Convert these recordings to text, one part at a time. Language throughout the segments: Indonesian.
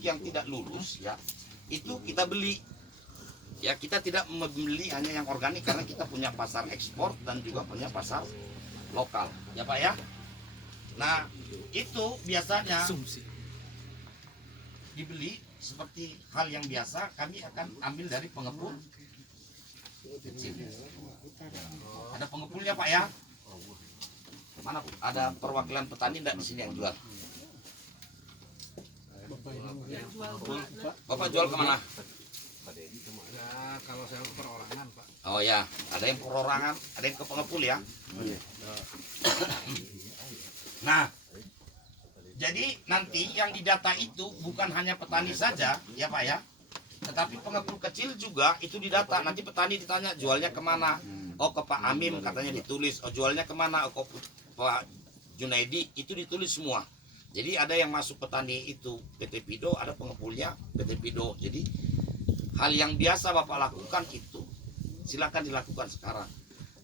yang tidak lulus ya itu kita beli. Ya kita tidak membeli hanya yang organik karena kita punya pasar ekspor dan juga punya pasar lokal. Ya Pak ya. Nah itu biasanya dibeli seperti hal yang biasa, kami akan ambil dari pengepul kecil. Ada pengepulnya Pak ya. Mana Bu? Ada perwakilan petani enggak di sini yang jual? Bapak jual kemana? Ya, kalau saya perorangan Pak. Oh ya, ada yang perorangan, ada yang ke pengepul ya. Nah, jadi nanti yang didata itu bukan hanya petani saja, ya Pak ya, tetapi pengepul kecil juga itu didata. Nanti petani ditanya jualnya kemana? Oh ke Pak Amim katanya ditulis. Oh jualnya kemana? Oh ke Pak Junaidi itu ditulis semua. Jadi ada yang masuk petani itu PT Pido, ada pengepulnya PT Pido. Jadi hal yang biasa Bapak lakukan itu silakan dilakukan sekarang.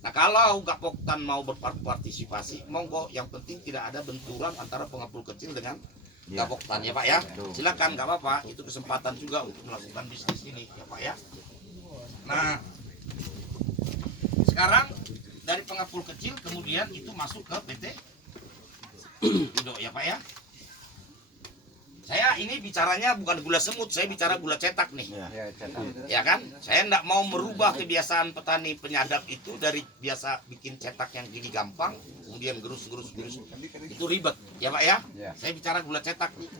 Nah kalau Gapoktan mau berpartisipasi, monggo, yang penting tidak ada benturan antara pengepul kecil dengan Gapoktan ya Pak ya. Silakan, nggak apa-apa, itu kesempatan juga untuk melakukan bisnis ini ya Pak ya. Nah sekarang dari pengepul kecil kemudian itu masuk ke PT Pido ya Pak ya. Saya ini bicaranya bukan gula semut, saya bicara gula cetak nih. Ya kan? Saya enggak mau merubah kebiasaan petani penyadap itu dari biasa bikin cetak yang gini gampang, kemudian gerus. Itu ribet, ya Pak ya? Saya bicara gula cetak nih.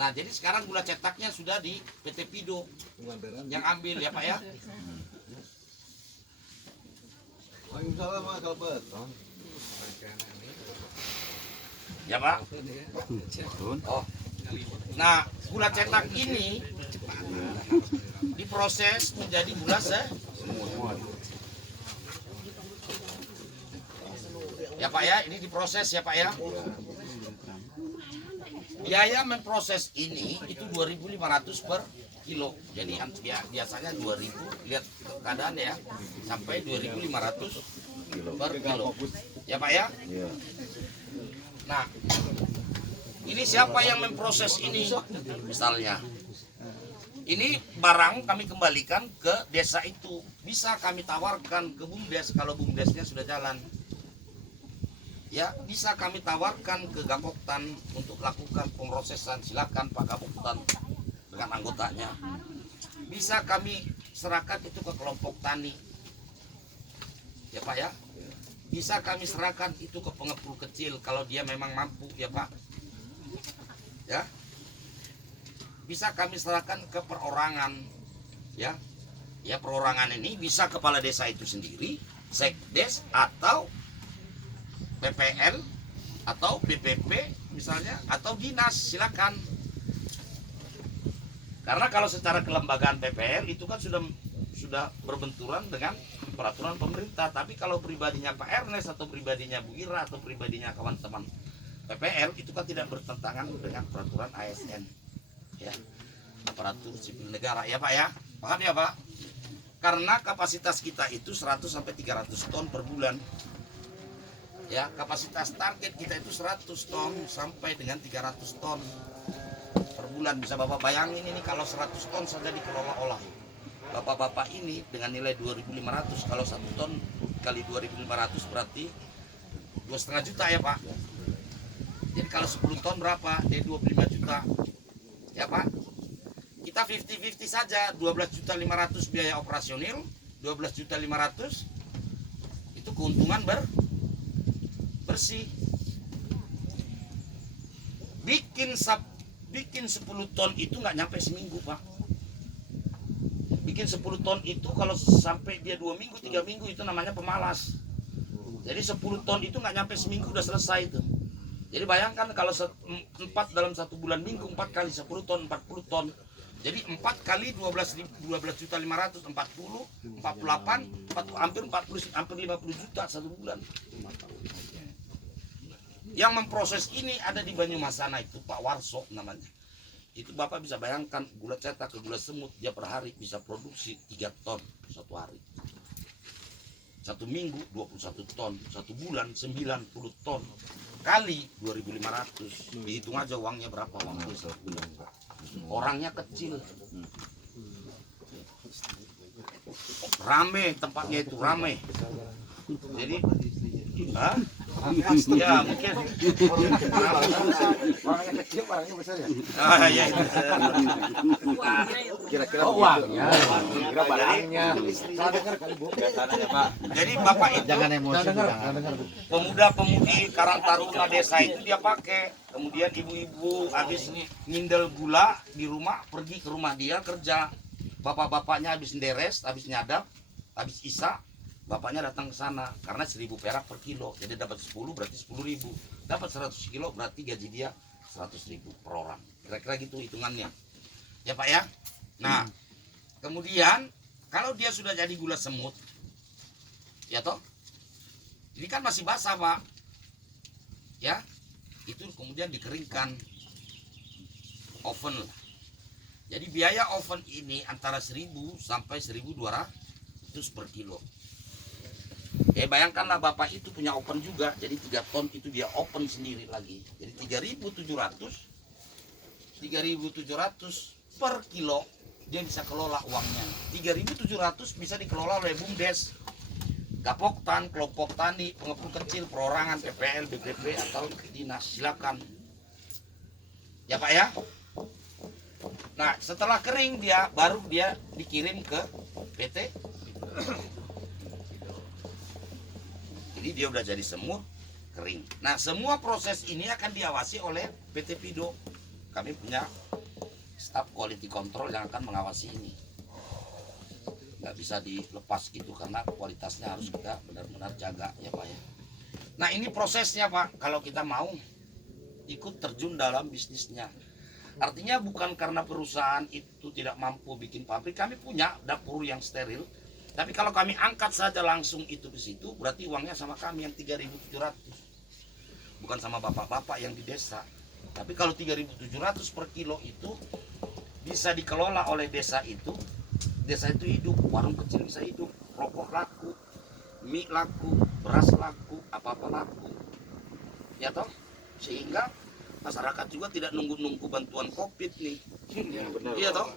Nah, jadi sekarang gula cetaknya sudah di PT Pido yang ambil ya Pak ya. Waalaikumsalam Mas Albert. Ya Pak. Oh. Nah, gula cetak ini diproses menjadi gula semut. Ya Pak ya, ini diproses ya Pak ya. Biaya memproses ini itu 2.500 per kilo. Jadi biasanya 2.000, lihat keadaan ya, sampai 2.500 per kilo. Ya Pak ya. Nah, ini siapa yang memproses ini? Misalnya, ini barang kami kembalikan ke desa itu. Bisa kami tawarkan ke BUMDes kalau BUMDesnya sudah jalan. Ya, bisa kami tawarkan ke Gapoktan untuk lakukan pemrosesan. Silakan Pak Gapoktan dengan anggotanya. Bisa kami serahkan itu ke kelompok tani. Ya Pak ya. Bisa kami serahkan itu ke pengepul kecil kalau dia memang mampu ya Pak. Ya. Bisa kami serahkan ke perorangan. Ya. Ya perorangan ini bisa kepala desa itu sendiri, sekdes atau PPL atau BPP misalnya atau dinas, silakan. Karena kalau secara kelembagaan PPL itu kan sudah berbenturan dengan peraturan pemerintah. Tapi kalau pribadinya Pak Ernest atau pribadinya Bu Ira atau pribadinya kawan-teman PPL itu kan tidak bertentangan dengan peraturan ASN ya, aparatur sipil negara ya Pak ya. Paham ya Pak? Karena kapasitas kita itu 100 sampai 300 ton per bulan. Ya, kapasitas target kita itu 100 ton sampai dengan 300 ton per bulan. Bisa Bapak bayangin ini kalau 100 ton saja dikelola olah Bapak-bapak ini dengan nilai 2.500, kalau 1 ton kali 2.500 berarti 2,5 juta ya Pak. Jadi kalau 10 ton berapa? Jadi 25 juta ya Pak. Kita 50-50 saja, 12.500.000 biaya operasional, 12.500.000 itu keuntungan bersih. Bikin 10 ton itu nggak nyampe seminggu Pak. Bikin 10 ton itu kalau sampai dia 2 minggu, 3 minggu itu namanya pemalas. Jadi 10 ton itu nggak nyampe seminggu udah selesai itu. Jadi bayangkan kalau 4 dalam 1 bulan minggu, 4 kali 10 ton, 40 ton. Jadi 4 kali 12.500.000, 40, 48, hampir 40, hampir 50 juta 1 bulan. Yang memproses ini ada di Banyumas sana itu Pak Warso namanya. Itu Bapak bisa bayangkan gula cetak ke gula semut dia per hari bisa produksi 3 ton 1 hari. 1 minggu 21 ton, 1 bulan 90 ton. kali 2.500, dihitung aja uangnya berapa uang desa. Orangnya kecil, rame tempatnya itu rame. Jadi, ya mungkin. Orangnya kecil, orangnya besar ya? Ya. Kira-kira uangnya, kira barangnya. Salah dengar kali Bu. Jadi bapak itu Jangan emosi, jangan. pemuda-pemudi Karang Taruna desa itu dia pakai. Kemudian ibu-ibu habis ngindel gula di rumah pergi ke rumah dia kerja. Bapak-bapaknya habis nderes, habis nyadap, habis isa, bapaknya datang ke sana karena 1.000 perak per kilo. Jadi dapat 10 berarti 10.000. Dapat 100 kilo berarti gaji dia 100.000 per orang. Kira-kira gitu hitungannya. Ya Pak ya. Nah, kemudian kalau dia sudah jadi gula semut, ya toh, ini kan masih basah Pak, ya, itu kemudian dikeringkan, oven lah. Jadi biaya oven ini antara 1.000 sampai 1.200 per kilo. Bayangkanlah Bapak itu punya oven juga, jadi 3 ton itu dia oven sendiri lagi. Jadi 3.700 per kilo dia bisa kelola uangnya. 3.700 bisa dikelola oleh BUMDes, Gapoktan, kelompok tani, pengepul kecil, perorangan, PPL, BPP atau dinas. Silakan. Ya Pak ya. Nah, setelah kering baru dia dikirim ke PT. Jadi dia udah jadi semur kering. Nah, semua proses ini akan diawasi oleh PT Pido. Kami punya staf quality control yang akan mengawasi ini. Nggak bisa dilepas gitu karena kualitasnya harus kita benar-benar jaga ya Pak ya. Nah, ini prosesnya Pak kalau kita mau ikut terjun dalam bisnisnya. Artinya bukan karena perusahaan itu tidak mampu bikin pabrik, kami punya dapur yang steril. Tapi kalau kami angkat saja langsung itu ke situ, berarti uangnya sama kami yang 3.700. Bukan sama bapak-bapak yang di desa. Tapi kalau 3.700 per kilo itu bisa dikelola oleh desa itu hidup, warung kecil bisa hidup, rokok laku, mie laku, beras laku, apa-apa laku. Ya toh? Sehingga masyarakat juga tidak nunggu-nunggu bantuan COVID nih. Iya toh?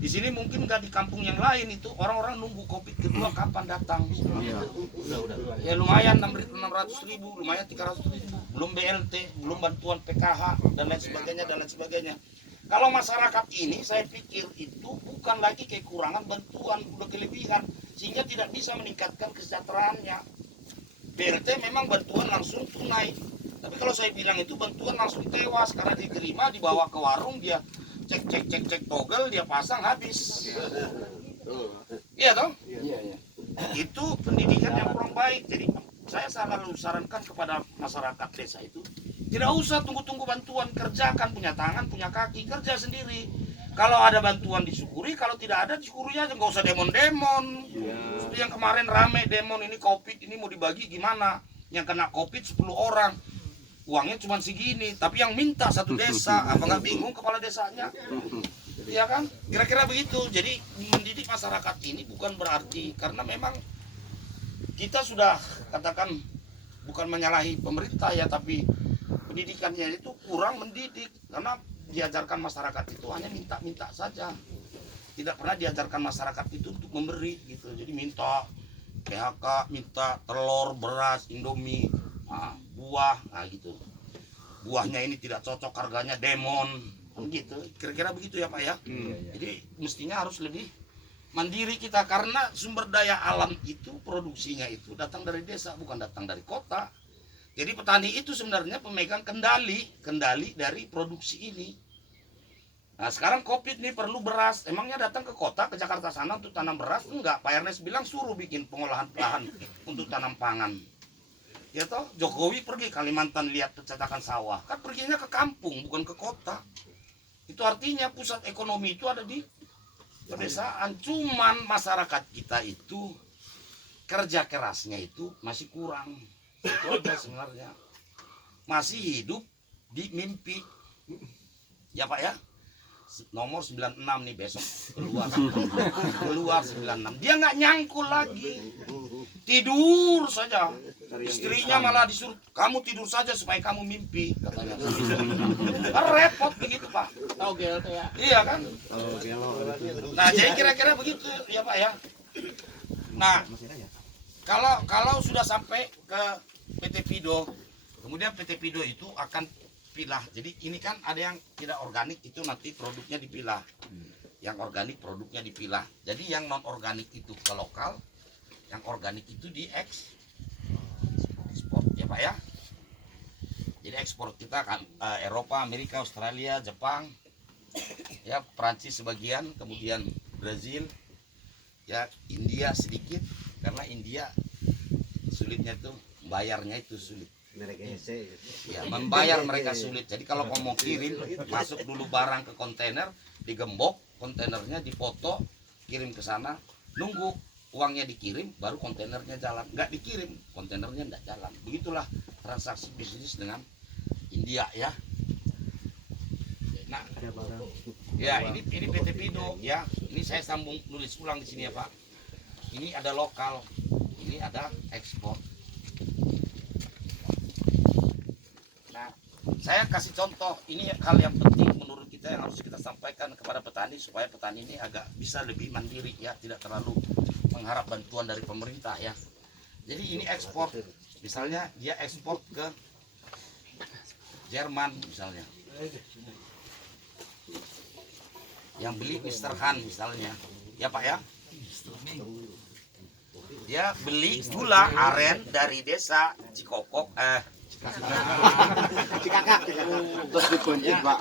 Di sini mungkin nggak di kampung yang lain itu orang-orang nunggu COVID kedua kapan datang. Ya lumayan 600.000, lumayan 300.000, belum BLT, belum bantuan PKH dan lain sebagainya. Kalau masyarakat ini saya pikir itu bukan lagi kekurangan bantuan, udah kelebihan sehingga tidak bisa meningkatkan kesejahteraannya. BLT memang bantuan langsung tunai. Tapi kalau saya bilang itu bantuan langsung tewas karena diterima dibawa ke warung dia cek togel dia pasang habis. Iya toh? Iya. Itu pendidikan yang kurang baik. Jadi saya selalu sarankan kepada masyarakat desa itu tidak usah tunggu-tunggu bantuan, kerjakan, punya tangan, punya kaki, kerja sendiri. Kalau ada bantuan disyukuri, kalau tidak ada disyukuri aja, nggak usah demon-demon. Seperti yang kemarin rame demon ini COVID ini mau dibagi gimana? Yang kena COVID 10 orang. Uangnya cuma segini, tapi yang minta satu desa, apa nggak bingung kepala desanya? Ya kan? Kira-kira begitu. Jadi mendidik masyarakat ini bukan berarti karena memang kita sudah katakan bukan menyalahi pemerintah ya, tapi pendidikannya itu kurang mendidik karena diajarkan masyarakat itu hanya minta-minta saja. Tidak pernah diajarkan masyarakat itu untuk memberi gitu. Jadi minta PHK, minta telur, beras, Indomie, buah, gitu. Buahnya ini tidak cocok harganya demon, gitu. Kira-kira begitu ya Pak ya. Jadi mestinya harus lebih mandiri kita karena sumber daya alam itu produksinya itu datang dari desa bukan datang dari kota. Jadi petani itu sebenarnya pemegang kendali dari produksi ini. Nah sekarang COVID nih perlu beras, emangnya datang ke kota ke Jakarta sana untuk tanam beras? Enggak, Pak Ernest bilang suruh bikin pengolahan lahan untuk tanam pangan. Ya toh, Jokowi pergi Kalimantan lihat cetakan sawah, kan perginya ke kampung bukan ke kota. Itu artinya pusat ekonomi itu ada di pedesaan. Cuman masyarakat kita itu kerja kerasnya itu masih kurang. Itu aja sebenarnya. Masih hidup di mimpi. Ya Pak ya. nomor 96 nih besok keluar 96. Dia nggak nyangkul lagi, tidur saja. Istrinya malah disuruh, kamu tidur saja supaya kamu mimpi, katanya. Kan repot begitu Pak. Togel tuh ya. Iya kan? Nah jadi kira-kira begitu ya Pak ya. Nah kalau sudah sampai ke PT Pido, kemudian PT Pido itu akan pilah. Jadi ini kan ada yang tidak organik, itu nanti produknya dipilah. Yang organik produknya dipilah. Jadi yang non organik itu ke lokal, yang organik itu ekspor ya Pak ya. Jadi ekspor kita kan Eropa, Amerika, Australia, Jepang, ya Perancis sebagian, kemudian Brazil, ya India sedikit, karena India sulitnya tuh bayarnya itu sulit. Ya, membayar mereka sulit. Jadi kalau mau kirim, masuk dulu barang ke kontainer, digembok, kontainernya dipoto, kirim ke sana, nunggu uangnya dikirim, baru kontainernya jalan. Nggak dikirim, kontainernya nggak jalan. Begitulah transaksi bisnis dengan India ya. Nah, ya ini PT Pido ya. Ini saya sambung nulis ulang di sini ya Pak. Ini ada lokal, ini ada ekspor. Saya kasih contoh, ini hal yang penting menurut kita yang harus kita sampaikan kepada petani supaya petani ini agak bisa lebih mandiri ya, tidak terlalu mengharap bantuan dari pemerintah ya. Jadi ini ekspor, misalnya dia ekspor ke Jerman misalnya. Yang beli Mr. Han misalnya, ya Pak ya. Dia beli gula aren dari desa Cikokok, Cikakak. Terus dikunci Pak.